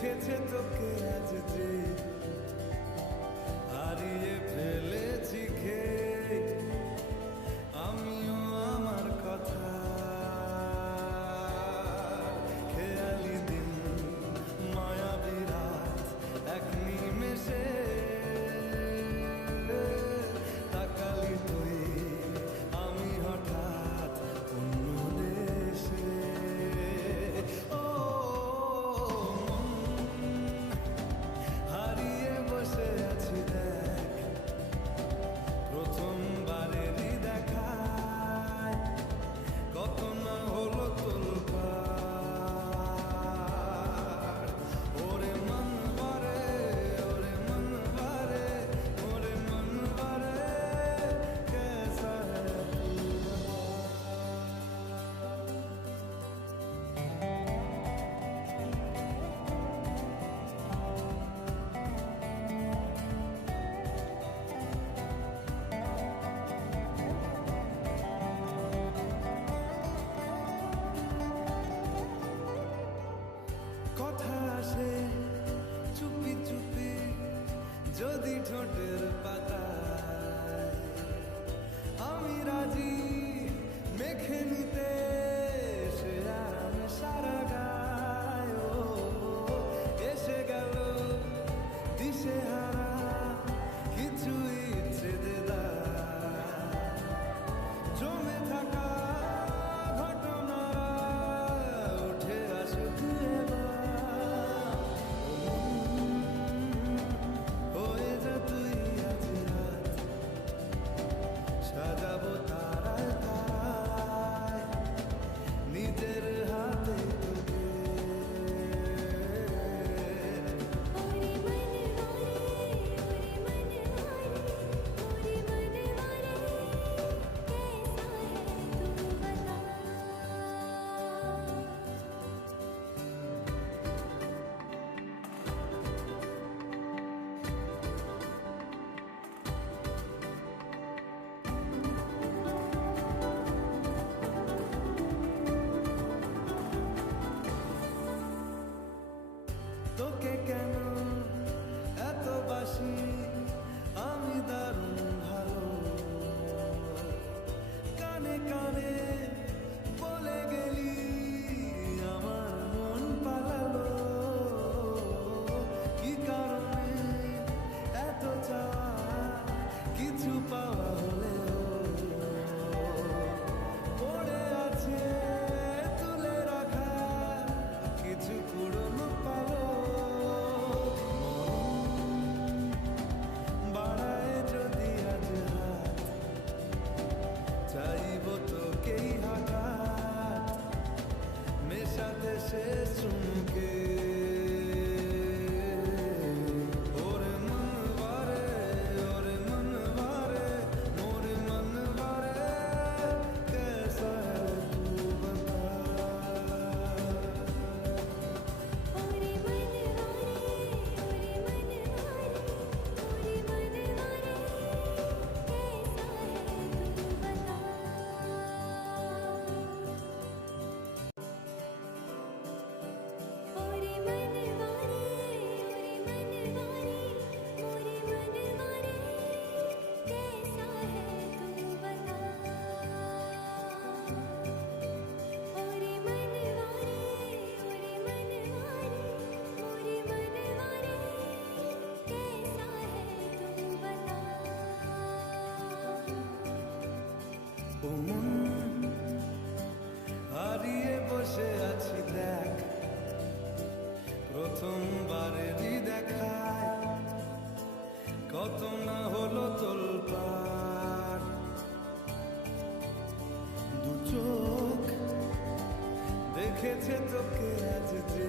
দেখেছে তোকে আজ যে হারিয়ে ফেলেছি খেয়ে আমিও আমার কথা খেয়ালি দিন মায়াবী রাত এক নিমেষে তাকালি তুই আমি হঠাৎ অন্য দেশে ও হারিয়ে বসে আছি দেখ প্রথমবারেরই দেখায় কত না হলো তোলপাড় ওরে মন বারে ওরে মন বারে ওরে মন বারে कैसा है तू কথা আসে চুপি চুপি যদি ঠোঁটের পাতায় আমি রাজি মেখে নিতে সে আরাম সারা গায় ও এসে গেল দিশে হারা কিছু ইচ্ছে দেদার জমে থাকা ঘটনা উঠে আসুক এবার হয়ে যা তুই আজ রাত সাজাবো তারায় তারায় নিজের হাতে তোকে ओरे मन वारे कैसा है तू बता তোকে কেন এত বাসি আমি দারুণ ভালো কানে কানে বলে গেলি আমার মন পালালো কি কারণে এত চাওয়া কিছু পাওয়া হলেও পড়ে আছে তুলে রাখা কিছু পুরনো পালো বাড়ায় যদি আজ হাত চাইব তোকেই হঠাৎ মেশাতে শেষ চুমকে ওরে মন বারে ওরে মন বারে মোরে মন বারে कैसा है तू बता ओरे मन वारे कैसा है तू बता ओरे मन वारे कैसा है तू बता ओरे मन वारे कैसा है तू बता ও মন হারিয়ে বসে আছি দেখ প্রথমবারেরই দেখায় কত না হলো তোলপাড় দু চোখ দেখেছে তোকে আজ যে